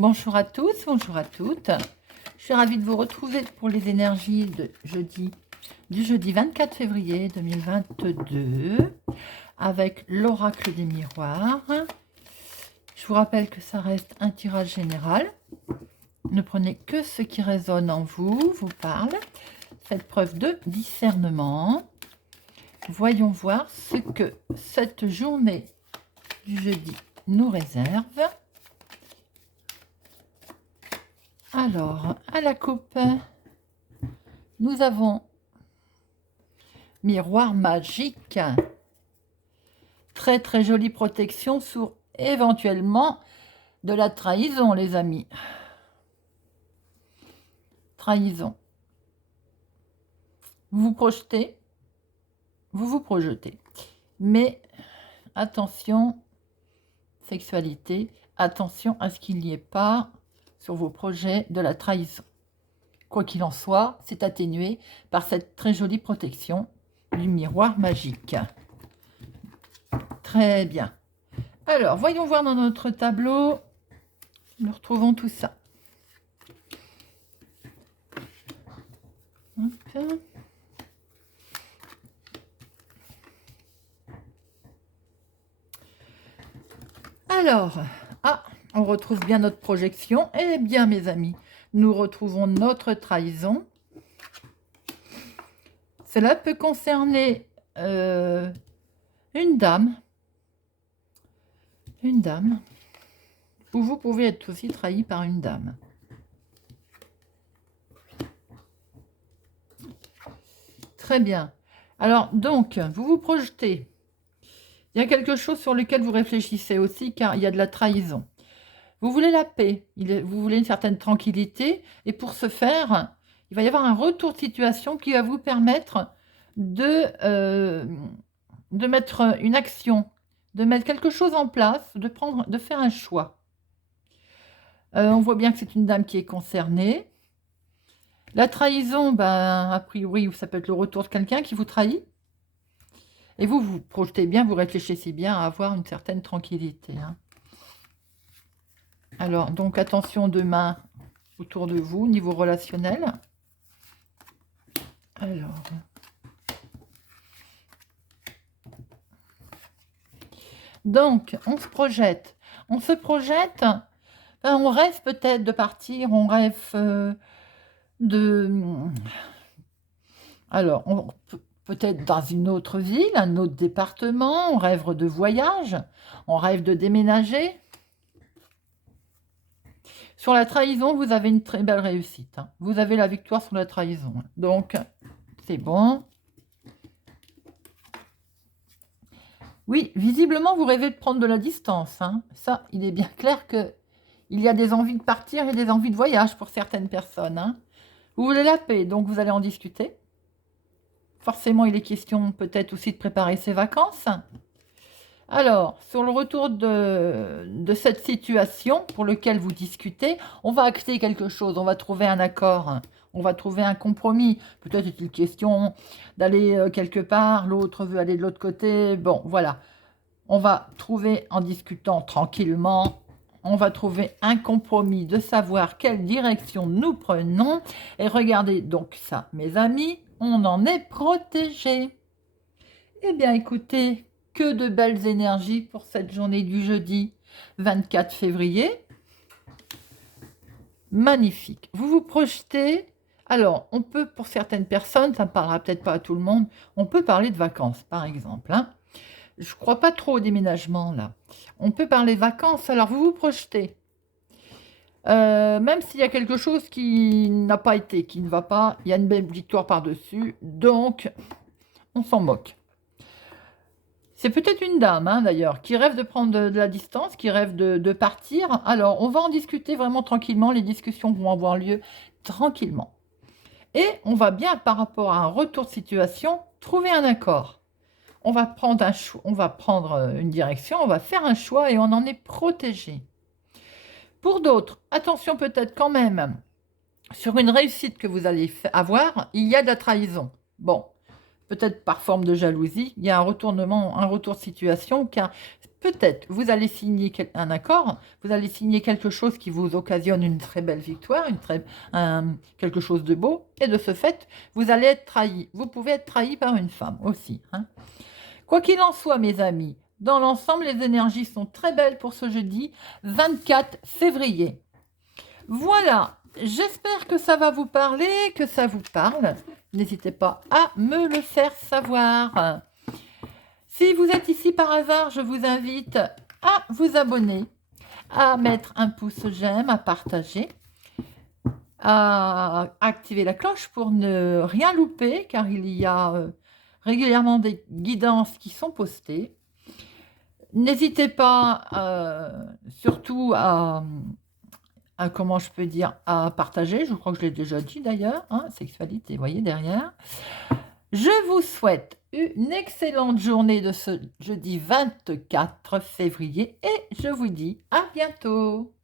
Bonjour à tous, bonjour à toutes. Je suis ravie de vous retrouver pour les énergies du jeudi 24 février 2022 avec l'oracle des miroirs. Je vous rappelle que ça reste un tirage général. Ne prenez que ce qui résonne en vous, vous parle. Faites preuve de discernement. Voyons voir ce que cette journée du jeudi nous réserve. Alors, à la coupe, nous avons miroir magique. Très très jolie protection sur éventuellement de la trahison, les amis. Trahison. Vous vous projetez, vous vous projetez. Mais attention, sexualité, attention à ce qu'il n'y ait pas sur vos projets de la trahison. Quoi qu'il en soit, c'est atténué par cette très jolie protection du miroir magique. Très bien. Alors, voyons voir dans notre tableau. Nous retrouvons tout ça. Hop. Alors, on retrouve bien notre projection. Eh bien, mes amis, nous retrouvons notre trahison. Cela peut concerner une dame. Une dame. Ou vous pouvez être aussi trahi par une dame. Très bien. Alors, donc, vous vous projetez. Il y a quelque chose sur lequel vous réfléchissez aussi, car il y a de la trahison. Vous voulez la paix, vous voulez une certaine tranquillité, et pour ce faire, il va y avoir un retour de situation qui va vous permettre de mettre une action, de mettre quelque chose en place, de faire un choix. On voit bien que c'est une dame qui est concernée. La trahison, a priori, ça peut être le retour de quelqu'un qui vous trahit. Et vous vous projetez bien, vous réfléchissez bien à avoir une certaine tranquillité. Alors, donc, attention demain autour de vous, niveau relationnel. Alors. Donc, on se projette. On se projette, on rêve peut-être de partir, on rêve Alors, peut-être dans une autre ville, un autre département, on rêve de voyage, on rêve de déménager. Sur la trahison, vous avez une très belle réussite. Vous avez la victoire sur la trahison. Donc, c'est bon. Oui, visiblement, vous rêvez de prendre de la distance. Ça, il est bien clair qu'il y a des envies de partir et des envies de voyage pour certaines personnes. Vous voulez la paix, donc vous allez en discuter. Forcément, il est question peut-être aussi de préparer ses vacances. Alors, sur le retour de cette situation pour laquelle vous discutez, on va acter quelque chose, on va trouver un accord, on va trouver un compromis. Peut-être est-il question d'aller quelque part, l'autre veut aller de l'autre côté. Bon, voilà. On va trouver, en discutant tranquillement, on va trouver un compromis de savoir quelle direction nous prenons. Et regardez donc ça, mes amis, on en est protégé. Eh bien, écoutez, que de belles énergies pour cette journée du jeudi 24 février. Magnifique. Vous vous projetez. Alors, on peut, pour certaines personnes, ça ne parlera peut-être pas à tout le monde, on peut parler de vacances, par exemple. Je ne crois pas trop au déménagement, là. On peut parler de vacances. Alors, vous vous projetez. Même s'il y a quelque chose qui n'a pas été, qui ne va pas, il y a une belle victoire par-dessus. Donc, on s'en moque. C'est peut-être une dame, d'ailleurs, qui rêve de prendre de la distance, qui rêve de partir. Alors, on va en discuter vraiment tranquillement. Les discussions vont avoir lieu tranquillement. Et on va bien, par rapport à un retour de situation, trouver un accord. On va prendre une direction, on va faire un choix et on en est protégé. Pour d'autres, attention peut-être quand même, sur une réussite que vous allez avoir, il y a de la trahison. Bon, peut-être par forme de jalousie, il y a un retournement, un retour de situation, car peut-être vous allez signer un accord, vous allez signer quelque chose qui vous occasionne une très belle victoire, quelque chose de beau, et de ce fait, vous allez être trahi. Vous pouvez être trahi par une femme aussi, hein. Quoi qu'il en soit, mes amis, dans l'ensemble, les énergies sont très belles pour ce jeudi 24 février. Voilà, j'espère que ça va vous parler, que ça vous parle. N'hésitez pas à me le faire savoir. Si vous êtes ici par hasard, je vous invite à vous abonner, à mettre un pouce j'aime, à partager, à activer la cloche pour ne rien louper, car il y a régulièrement des guidances qui sont postées. N'hésitez pas surtout comment je peux dire, à partager, je crois que je l'ai déjà dit d'ailleurs, hein, sexualité, vous voyez derrière. Je vous souhaite une excellente journée de ce jeudi 24 février et je vous dis à bientôt.